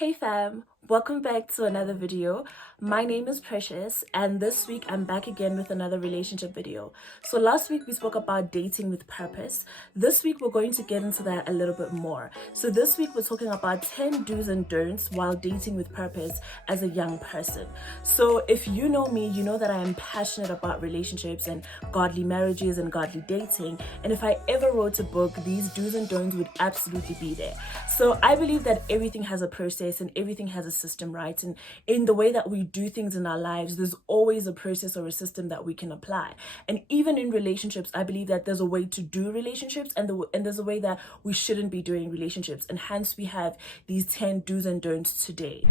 Hey fam, welcome back to another video. My name is Precious and this week I'm back again with another relationship video. So last week we spoke about dating with purpose. This week we're going to get into that a little bit more. So this week we're talking about 10 do's and don'ts while dating with purpose as a young person. So if you know me, you know that I am passionate about relationships and godly marriages and godly dating. And if I ever wrote a book, these do's and don'ts would absolutely be there. So I believe that everything has a process and everything has a system, right? And in the way that we do things in our lives, there's always a process or a system that we can apply. And even in relationships, I believe that there's a way to do relationships and there's a way that we shouldn't be doing relationships. And hence we have these 10 do's and don'ts today.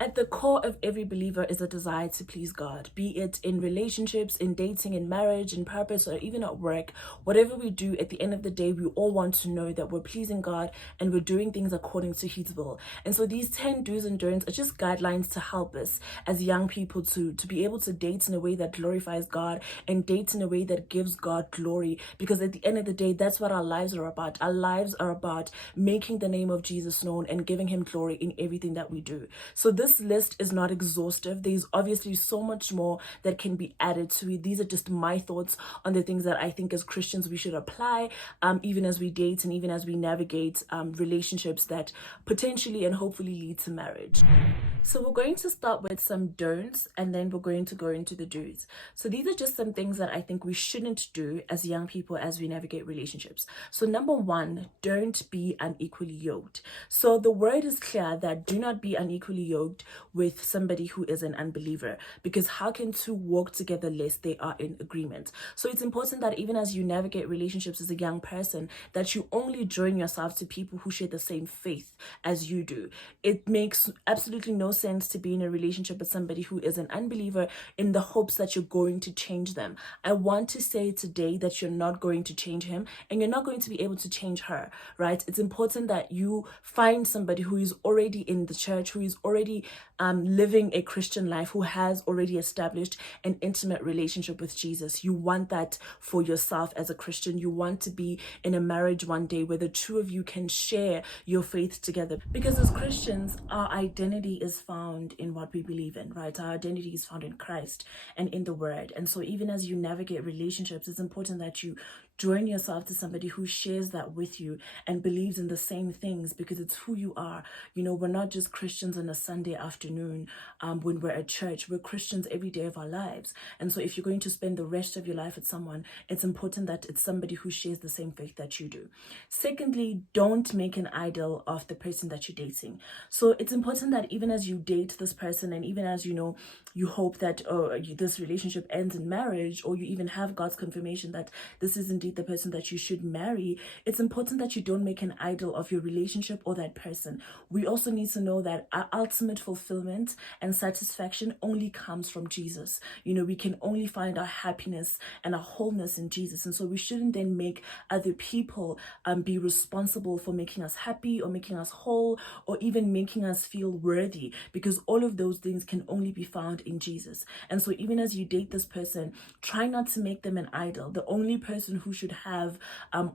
At the core of every believer is a desire to please God, be it in relationships, in dating, in marriage, in purpose, or even at work. Whatever we do, at the end of the day, we all want to know that we're pleasing God and we're doing things according to His will. And so these 10 do's and don'ts are just guidelines to help us as young people to be able to date in a way that glorifies God and date in a way that gives God glory. Because at the end of the day, that's what our lives are about. Our lives are about making the name of Jesus known and giving Him glory in everything that we do. So this list is not exhaustive. There's obviously so much more that can be added to it. These are just my thoughts on the things that I think as Christians we should apply, even as we date and even as we navigate relationships that potentially and hopefully lead to marriage. So we're going to start with some don'ts and then we're going to go into the do's. So these are just some things that I think we shouldn't do as young people as we navigate relationships. So number one, don't be unequally yoked. So the word is clear that do not be unequally yoked with somebody who is an unbeliever, because how can two walk together lest they are in agreement? So it's important that even as you navigate relationships as a young person, that you only join yourself to people who share the same faith as you do. It makes absolutely no sense to be in a relationship with somebody who is an unbeliever in the hopes that you're going to change them. I want to say today that you're not going to change him and you're not going to be able to change her, right? It's important that you find somebody who is already in the church, who is already living a Christian life, who has already established an intimate relationship with Jesus. You want that for yourself as a Christian. You want to be in a marriage one day where the two of you can share your faith together. Because as Christians, our identity is found in what we believe in, right? Our identity is found in Christ and in the Word. And so even as you navigate relationships, it's important that you join yourself to somebody who shares that with you and believes in the same things, because it's who you are. You know, we're not just Christians on a Sunday afternoon when we're at church. We're Christians every day of our lives. And so if you're going to spend the rest of your life with someone, it's important that it's somebody who shares the same faith that you do. Secondly, don't make an idol of the person that you're dating. So it's important that even as you date this person and even as you know, you hope that this relationship ends in marriage, or you even have God's confirmation that this is indeed the person that you should marry, it's important that you don't make an idol of your relationship or that person. We also need to know that our ultimate fulfillment and satisfaction only comes from Jesus. You know, we can only find our happiness and our wholeness in Jesus. And so we shouldn't then make other people be responsible for making us happy or making us whole or even making us feel worthy, because all of those things can only be found in Jesus. And so even as you date this person, try not to make them an idol. The only person who should have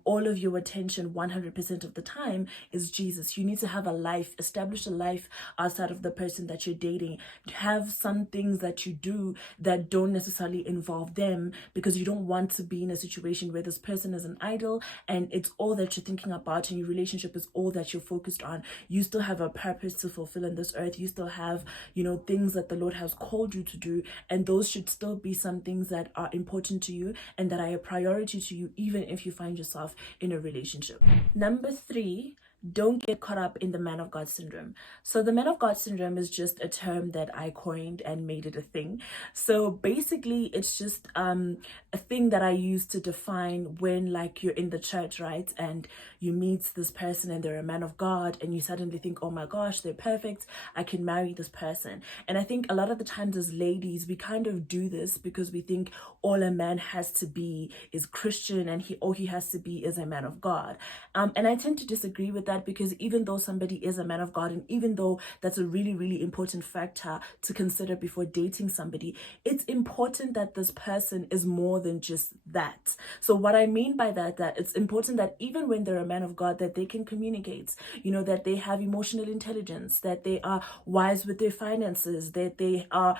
all of your attention 100% of the time is Jesus. You need to have a life, establish a life outside of the person that you're dating. Have some things that you do that don't necessarily involve them, because you don't want to be in a situation where this person is an idol and it's all that you're thinking about and your relationship is all that you're focused on. You still have a purpose to fulfill in this earth. You still have, you know, things that the Lord has called you to do, and those should still be some things that are important to you and that are a priority to you, even if you find yourself in a relationship. Number 3, don't get caught up in the man of God syndrome. So the man of God syndrome is just a term that I coined and made it a thing. So basically it's just a thing that I use to define when, like, you're in the church, right, and you meet this person and they're a man of God and you suddenly think, oh my gosh, they're perfect, I can marry this person. And I think a lot of the times as ladies we kind of do this because we think all a man has to be is Christian and all he has to be is a man of God. And I tend to disagree with that because even though somebody is a man of God, and even though that's a really, really important factor to consider before dating somebody, it's important that this person is more than just that. So what I mean by that it's important that even when they're a man of God, that they can communicate, that they have emotional intelligence, that they are wise with their finances, that they are,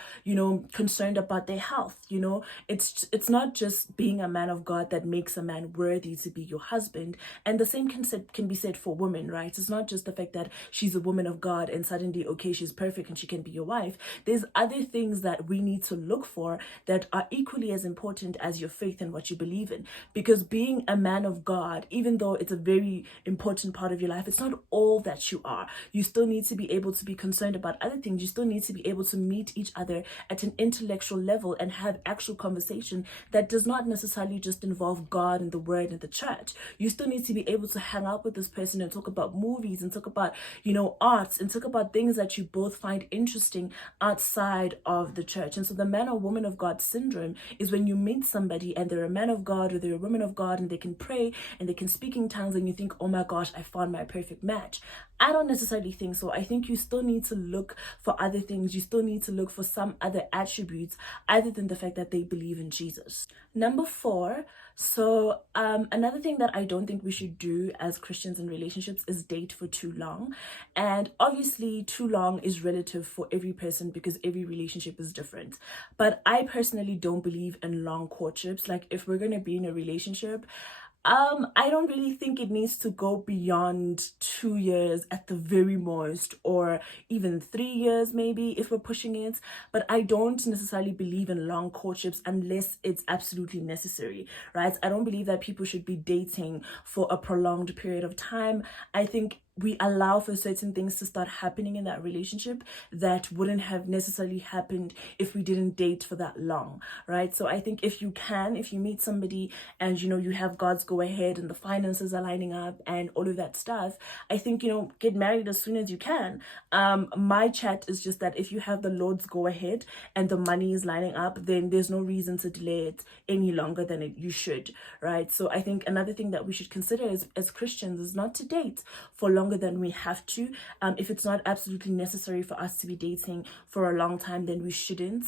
concerned about their health. It's not just being a man of God that makes a man worthy to be your husband. And the same can be said for women, right? It's not just the fact that she's a woman of God and suddenly, okay, she's perfect and she can be your wife. There's other things that we need to look for that are equally as important as your faith and what you believe in. Because being a man of God, even though it's a very important part of your life, it's not all that you are. You still need to be able to be concerned about other things. You still need to be able to meet each other at an intellectual level and have actual conversation that does not necessarily just involve God and the word and the church. You still need to be able to hang out with this person and talk about movies and talk about, arts and talk about things that you both find interesting outside of the church. And so the man or woman of God syndrome is when you meet somebody and they're a man of God or they're a woman of God and they can pray and they can speak in tongues and you think, oh my gosh, I found my perfect match. I don't necessarily think so. I think you still need to look for other things. You still need to look for some other attributes other than the fact that they believe in Jesus. Number 4, so another thing that I don't think we should do as Christians in relationships is date for too long. And obviously too long is relative for every person because every relationship is different. But I personally don't believe in long courtships. Like if we're going to be in a relationship, I don't really think it needs to go beyond 2 years at the very most, or even 3 years maybe if we're pushing it. But I don't necessarily believe in long courtships unless it's absolutely necessary, right? I don't believe that people should be dating for a prolonged period of time. I think we allow for certain things to start happening in that relationship that wouldn't have necessarily happened if we didn't date for that long, right? So I think if you meet somebody and you have God's go ahead and the finances are lining up and all of that stuff, I think get married as soon as you can. My chat is just that if you have the Lord's go ahead and the money is lining up, then there's no reason to delay it any longer than you should, right? So I think another thing that we should consider as Christians is not to date for longer than we have to. If it's not absolutely necessary for us to be dating for a long time, then we shouldn't.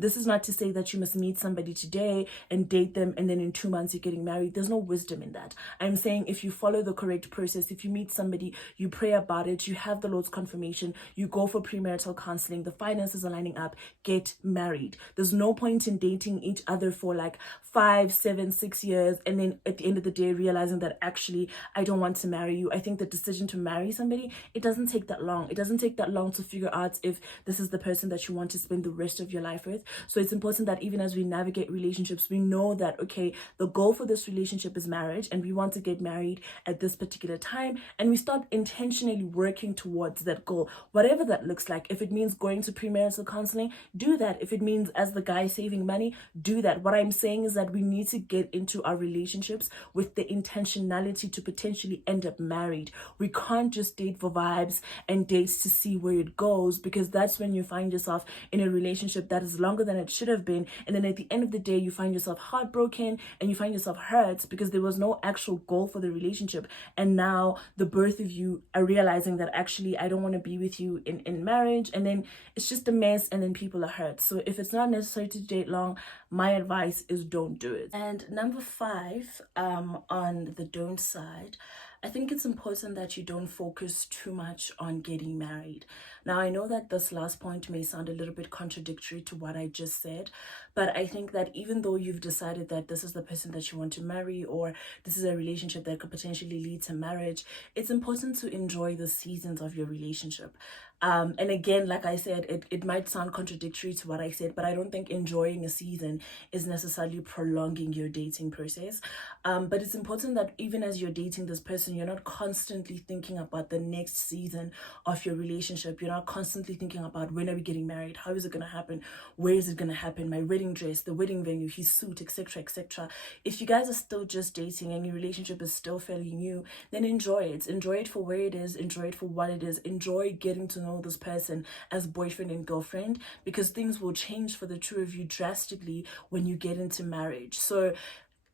This is not to say that you must meet somebody today and date them and then in 2 months you're getting married. There's no wisdom in that. I'm saying if you follow the correct process, if you meet somebody, you pray about it, you have the Lord's confirmation, you go for premarital counseling, the finances are lining up, get married. There's no point in dating each other for like 5, 7, 6 years and then at the end of the day realizing that actually I don't want to marry you. I think the decision to marry somebody, it doesn't take that long. It doesn't take that long to figure out if this is the person that you want to spend the rest of your life with. So it's important that even as we navigate relationships, we know that, okay, the goal for this relationship is marriage and we want to get married at this particular time, and we start intentionally working towards that goal, whatever that looks like. If it means going to premarital counseling, do that. If it means as the guy saving money, do that. What I'm saying is that we need to get into our relationships with the intentionality to potentially end up married. We can't just date for vibes and date to see where it goes, because that's when you find yourself in a relationship that is longer than it should have been, and then at the end of the day you find yourself heartbroken and you find yourself hurt because there was no actual goal for the relationship, and now the both of you are realizing that actually I don't want to be with you in marriage, and then it's just a mess and then people are hurt. So if it's not necessary to date long, my advice is don't do it. And number 5, on the don't side, I think it's important that you don't focus too much on getting married. Now, I know that this last point may sound a little bit contradictory to what I just said, but I think that even though you've decided that this is the person that you want to marry, or this is a relationship that could potentially lead to marriage, it's important to enjoy the seasons of your relationship. And again, like I said, it might sound contradictory to what I said, but I don't think enjoying a season is necessarily prolonging your dating process. But it's important that even as you're dating this person, you're not constantly thinking about the next season of your relationship. You're not constantly thinking about, when are we getting married? How is it going to happen? Where is it going to happen? My wedding dress, the wedding venue, his suit, etc., etc. If you guys are still just dating and your relationship is still fairly new, then enjoy it. Enjoy it for where it is. Enjoy it for what it is. Enjoy getting to know this person as boyfriend and girlfriend, because things will change for the two of you drastically when you get into marriage. So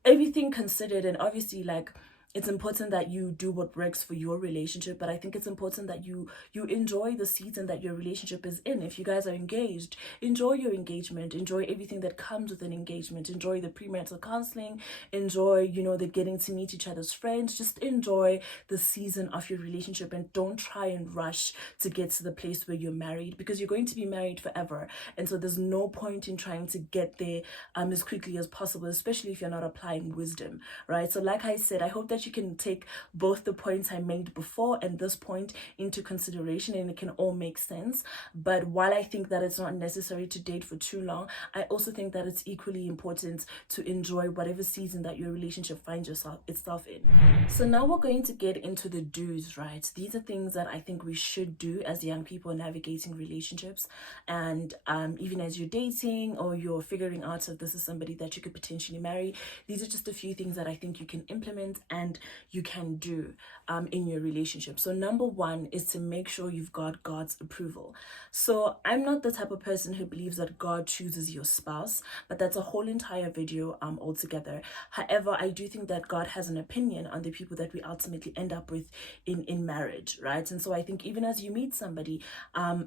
everything considered, and obviously, like, it's important that you do what works for your relationship, but I think it's important that you enjoy the season that your relationship is in. If you guys are engaged, enjoy your engagement, enjoy everything that comes with an engagement, enjoy the premarital counseling, enjoy, you know, the getting to meet each other's friends. Just enjoy the season of your relationship and don't try and rush to get to the place where you're married, because you're going to be married forever. And so there's no point in trying to get there as quickly as possible, especially if you're not applying wisdom, right? So like I said, I hope that you can take both the points I made before and this point into consideration, and it can all make sense. But while I think that it's not necessary to date for too long, I also think that it's equally important to enjoy whatever season that your relationship finds itself in. So now we're going to get into the do's, right? These are things that I think we should do as young people navigating relationships, and even as you're dating or you're figuring out if this is somebody that you could potentially marry. These are just a few things that I think you can implement and you can do in your relationship. So number one is to make sure you've got God's approval. So I'm not the type of person who believes that God chooses your spouse, but that's a whole entire video altogether. However, I do think that God has an opinion on the people that we ultimately end up with in marriage, right? And so I think even as you meet somebody,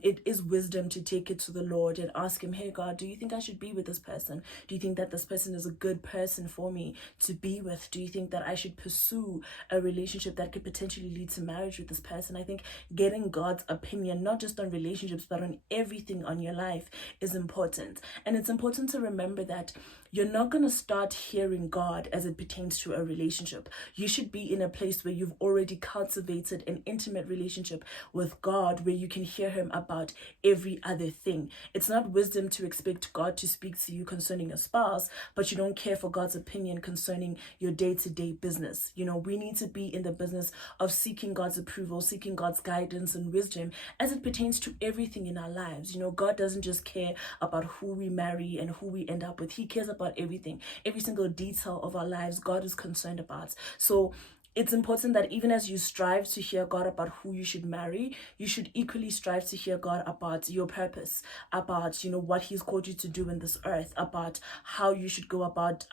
it is wisdom to take it to the Lord and ask him, hey God, do you think I should be with this person? Do you think that this person is a good person for me to be with? Do you think that I should pursue a relationship that could potentially lead to marriage with this person? I think getting God's opinion, not just on relationships, but on everything on your life, is important. And it's important to remember that you're not going to start hearing God as it pertains to a relationship. You should be in a place where you've already cultivated an intimate relationship with God, where you can hear him about every other thing. It's not wisdom to expect God to speak to you concerning a spouse, but you don't care for God's opinion concerning your day-to-day business. You know, we need to be in the business of seeking God's approval, seeking God's guidance and wisdom as it pertains to everything in our lives. You know, God doesn't just care about who we marry and who we end up with. He cares about everything, every single detail of our lives. God is concerned about. So it's important that even as you strive to hear God about who you should marry, you should equally strive to hear God about your purpose, about, you know, what he's called you to do in this earth, about how you should go about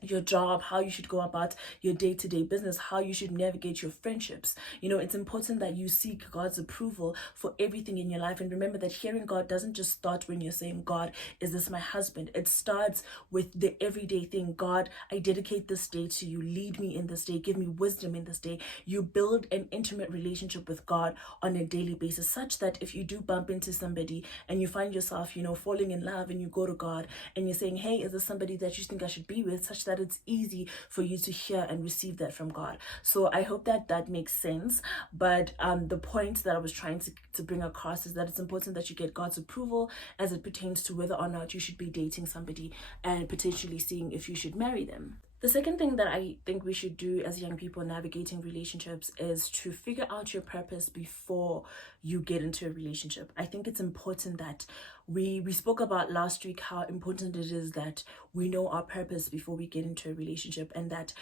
your job, how you should go about your day-to-day business, how you should navigate your friendships. You know, it's important that you seek God's approval for everything in your life. And remember that hearing God doesn't just start when you're saying, God, is this my husband? It starts with the everyday thing. God, I dedicate this day to you. Lead me in this day. Give me wisdom in this day. You build an intimate relationship with God on a daily basis, such that if you do bump into somebody and you find yourself, you know, falling in love, and you go to God and you're saying, hey, is this somebody that you think I should be with? Such that it's easy for you to hear and receive that from God. So I hope that that makes sense. But the point that I was trying to bring across is that it's important that you get God's approval as it pertains to whether or not you should be dating somebody and potentially seeing if you should marry them. The second thing that I think we should do as young people navigating relationships is to figure out your purpose before you get into a relationship. I think it's important that we spoke about last week how important it is that we know our purpose before we get into a relationship, and that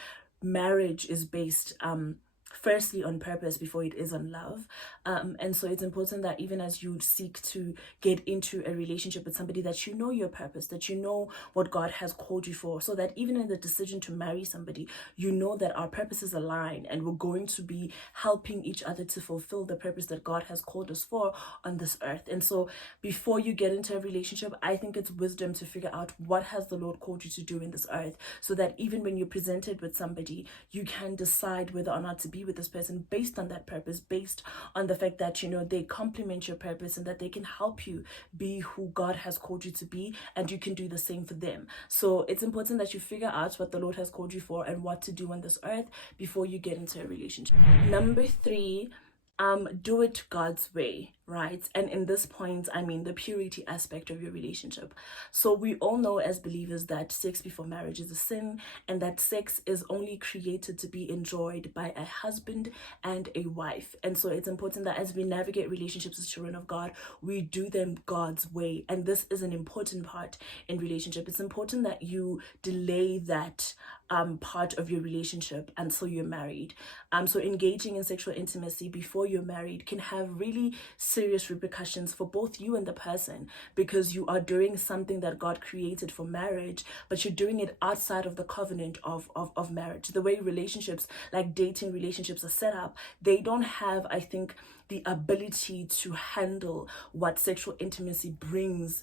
marriage is based firstly on purpose before it is on love. And so it's important that even as you seek to get into a relationship with somebody, that you know your purpose, that you know what God has called you for, so that even in the decision to marry somebody, you know that our purposes align and we're going to be helping each other to fulfill the purpose that God has called us for on this earth. And so before you get into a relationship, I think it's wisdom to figure out what has the Lord called you to do in this earth, so that even when you're presented with somebody, you can decide whether or not to be with this person based on that purpose, based on the fact that, you know, they complement your purpose and that they can help you be who God has called you to be, and you can do the same for them. So it's important that you figure out what the Lord has called you for and what to do on this earth before you get into a relationship. Number 3, do it God's way, right? And in this point, I mean the purity aspect of your relationship. So we all know as believers that sex before marriage is a sin, and that sex is only created to be enjoyed by a husband and a wife. And so it's important that as we navigate relationships as children of God, we do them God's way. And this is an important part in relationship. It's important that you delay that part of your relationship until you're married. So engaging in sexual intimacy before you're married can have really serious repercussions for both you and the person, because you are doing something that God created for marriage, but you're doing it outside of the covenant of marriage. The way relationships, like dating relationships, are set up, they don't have, I think, the ability to handle what sexual intimacy brings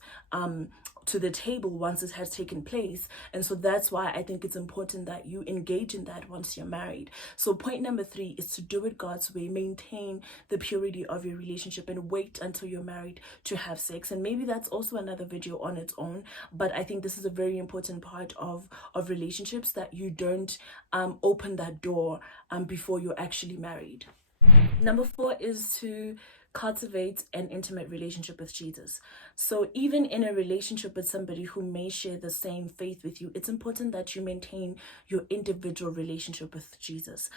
to the table once it has taken place. And so that's why I think it's important that you engage in that once you're married. So point number 3 is to do it God's way. Maintain the purity of your relationship and wait until you're married to have sex. And maybe that's also another video on its own, but I think this is a very important part of relationships, that you don't open that door before you're actually married. Number 4 is to cultivate an intimate relationship with Jesus. So even in a relationship with somebody who may share the same faith with you, it's important that you maintain your individual relationship with Jesus.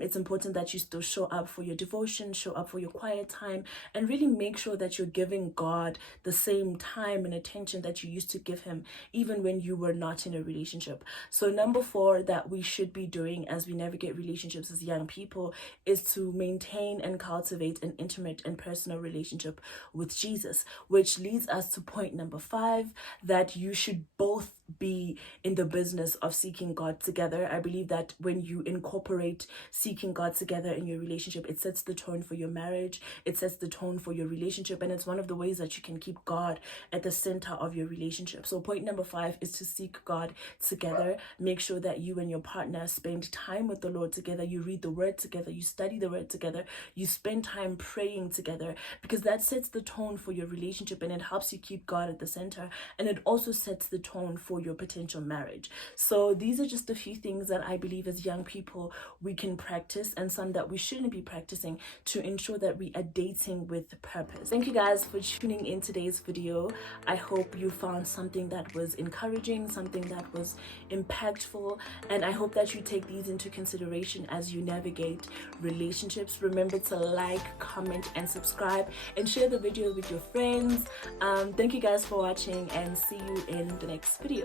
It's important that you still show up for your devotion, show up for your quiet time, and really make sure that you're giving God the same time and attention that you used to give him even when you were not in a relationship. So number 4 that we should be doing as we navigate relationships as young people is to maintain and cultivate an intimate and personal relationship with Jesus, which leads us to point number 5, that you should both be in the business of seeking God together. I believe that when you incorporate seeking God together in your relationship, it sets the tone for your marriage, it sets the tone for your relationship, and it's one of the ways that you can keep God at the center of your relationship. So point number 5 is to seek God together. Make sure that you and your partner spend time with the Lord together. You read the word together, you study the word together, you spend time praying together, because that sets the tone for your relationship and it helps you keep God at the center, and it also sets the tone for your potential marriage. So these are just a few things that I believe as young people we can practice, and some that we shouldn't be practicing, to ensure that we are dating with purpose. Thank you guys for tuning in today's video. I hope you found something that was encouraging, something that was impactful, and I hope that you take these into consideration as you navigate relationships. Remember to like, comment, and subscribe, and share the video with your friends. Thank you guys for watching, and see you in the next video.